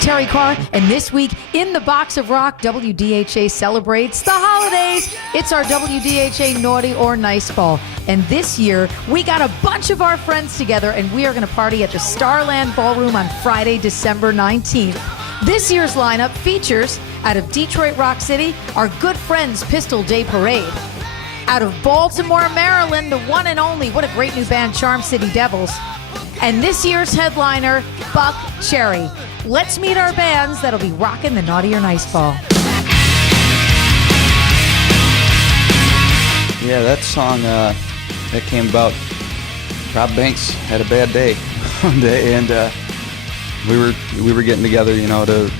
Terrie Carr, and this week in the Box of Rock, WDHA celebrates the holidays. It's our WDHA Naughty or Nice Ball. And this year, we got a bunch of our friends together, and we are going to party at the Starland Ballroom on Friday, December 19th. This year's lineup features, out of Detroit Rock City, our good friends Pistol Day Parade. Out of Baltimore, Maryland, the one and only, what a great new band, Charm City Devils. And this year's headliner, Buckcherry. Let's meet our bands that'll be rocking the Naughty or Nice Ball. Yeah, that song that came about. Rob Banks had a bad day one day, and we were getting together, you know, to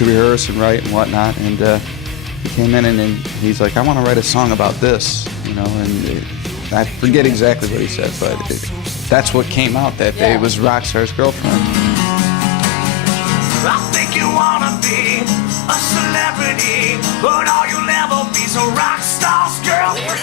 rehearse and write and whatnot. And he came in and he's like, "I want to write a song about this," you know. And I forget exactly what he said, but that's what came out that day. It was Rockstar's Girlfriend. I think you wanna be a celebrity, but all you'll ever be is a rock star's girlfriend.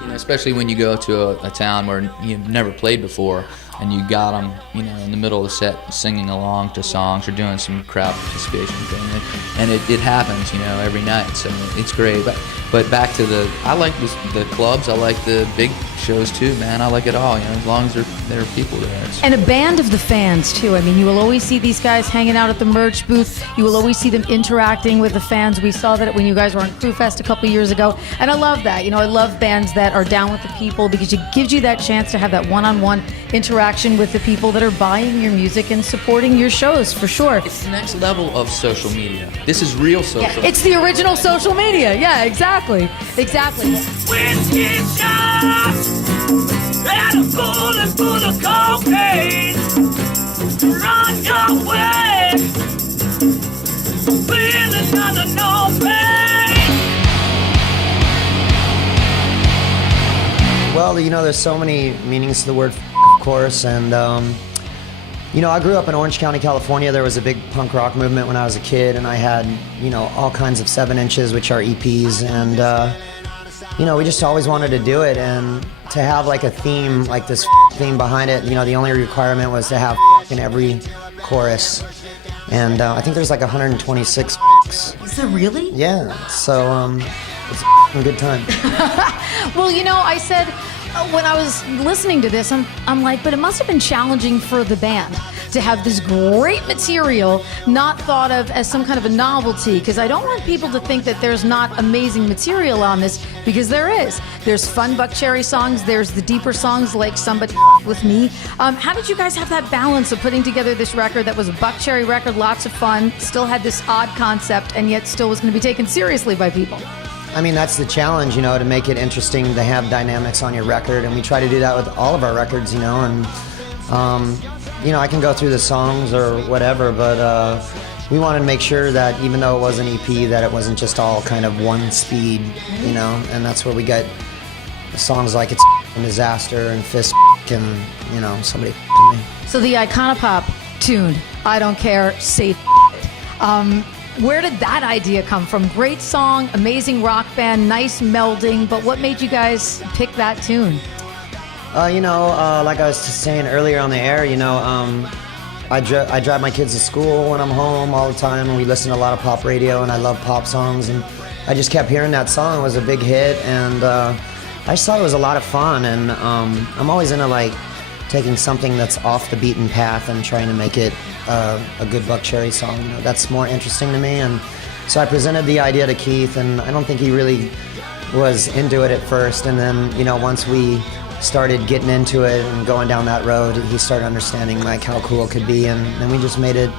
You know, especially when you go to a town where you've never played before, and you got them, you know, in the middle of the set singing along to songs or doing some crowd participation thing, and it happens, you know, every night. So it's great. But back to I like the clubs. I like the big shows too, man. I like it all, you know, as long as there are people there. And a band of the fans too. I mean, you will always see these guys hanging out at the merch booth. You will always see them interacting with the fans. We saw that when you guys were on Crew Fest a couple years ago, and I love that. You know, I love bands that are down with the people because it gives you that chance to have that one-on-one interaction with the people that are buying your music and supporting your shows, for sure. It's the next level of social media. This is real social. Yeah, it's the original social media. Yeah, exactly. Exactly. Whiskey shots and a bullet full of cocaine. Run your way, feeling under no pain. Well, you know, there's so many meanings to the word of course, and you know, I grew up in Orange County, California. There was a big punk rock movement when I was a kid, and I had, you know, all kinds of 7 inches, which are EPs, and you know, we just always wanted to do it, and to have like a theme, like this theme behind it, you know, the only requirement was to have in every chorus, and I think there's like 126. Is there really? Yeah, so it's a good time. Well, you know, I said, when I was listening to this, I'm like, but it must have been challenging for the band to have this great material not thought of as some kind of a novelty, because I don't want people to think that there's not amazing material on this, because there is. There's fun Buckcherry songs, there's the deeper songs like Somebody With Me. How did you guys have that balance of putting together this record that was a Buckcherry record, lots of fun, still had this odd concept, and yet still was going to be taken seriously by people? I mean, that's the challenge, you know, to make it interesting, to have dynamics on your record, and we try to do that with all of our records, you know, and, you know, I can go through the songs or whatever, but we wanted to make sure that even though it was an EP, that it wasn't just all kind of one speed, you know, and that's where we get songs like It's a Disaster and Fist and, you know, Somebody Me. So the Iconopop tune, I Don't Care, Say where did that idea come from? Great song, amazing rock band, nice melding, but what made you guys pick that tune? You know, like I was saying earlier on the air, you know, I drive my kids to school when I'm home all the time, and we listen to a lot of pop radio, and I love pop songs, and I just kept hearing that song. It was a big hit, and I just thought it was a lot of fun, and I'm always into like taking something that's off the beaten path and trying to make it a good Buckcherry song. You know, that's more interesting to me, and so I presented the idea to Keith, and I don't think he really was into it at first, and then, you know, once we started getting into it and going down that road, he started understanding like how cool it could be, and then we just made it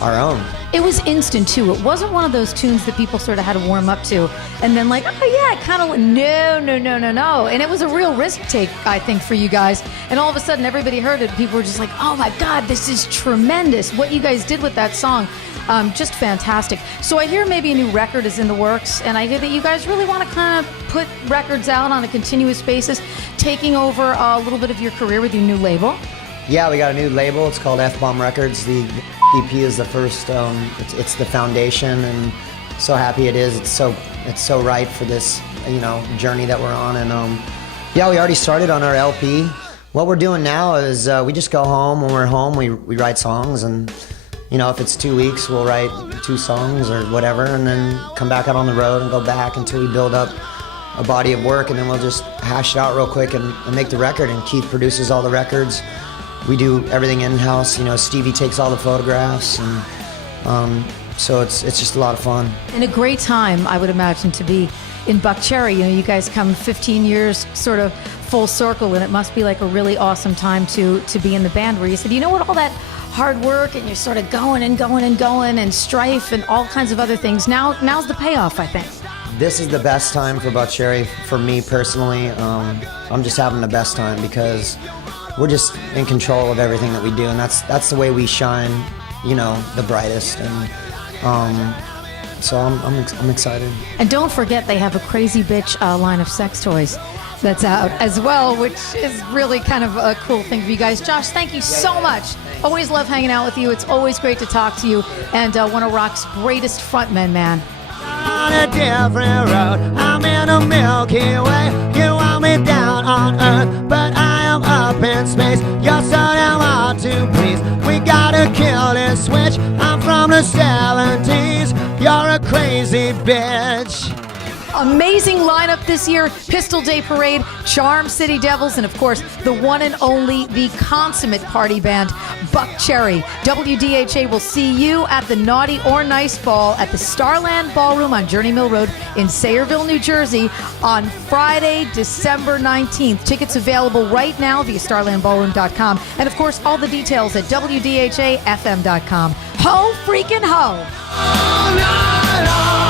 our own. It was instant too. It wasn't one of those tunes that people sort of had to warm up to, and then like, oh yeah, kind of no. And it was a real risk take, I think, for you guys. And all of a sudden, everybody heard it. People were just like, oh my God, this is tremendous. What you guys did with that song, just fantastic. So I hear maybe a new record is in the works, and I hear that you guys really want to kind of put records out on a continuous basis, taking over a little bit of your career with your new label. Yeah, we got a new label. It's called F-Bomb Records. The EP is the first, it's the foundation, and so happy it is. It's so right for this, you know, journey that we're on. And yeah, we already started on our LP. What we're doing now is we just go home. When we're home, we write songs, and you know, if it's 2 weeks, we'll write 2 songs or whatever, and then come back out on the road and go back until we build up a body of work, and then we'll just hash it out real quick and make the record. And Keith produces all the records. We do everything in-house. You know, Stevie takes all the photographs, and so it's just a lot of fun. And a great time, I would imagine, to be in Buckcherry. You know, you guys come 15 years sort of full circle, and it must be like a really awesome time to be in the band, where you said, you know what, all that hard work and you're sort of going and strife and all kinds of other things. Now's the payoff, I think. This is the best time for Buckcherry for me personally. I'm just having the best time because we're just in control of everything that we do, and that's the way we shine, you know, the brightest. And so I'm excited. And don't forget, they have a Crazy Bitch line of sex toys that's out as well, which is really kind of a cool thing for you guys. Josh, thank you so much. Always love hanging out with you. It's always great to talk to you, and one of rock's greatest frontmen, man. On a different road, I'm in a Milky Way. You want me down on Earth, but I am up in space. You're so damn hard to please. We gotta kill this switch. I'm from the 70s. You're a crazy bitch. Amazing lineup this year. Pistol Day Parade, Charm City Devils, and of course, the one and only, the consummate party band, Buckcherry. WDHA will see you at the Naughty or Nice Ball at the Starland Ballroom on Journey Mill Road in Sayreville, New Jersey on Friday, December 19th. Tickets available right now via starlandballroom.com. And of course, all the details at WDHAFM.com. Ho freaking ho! All night long.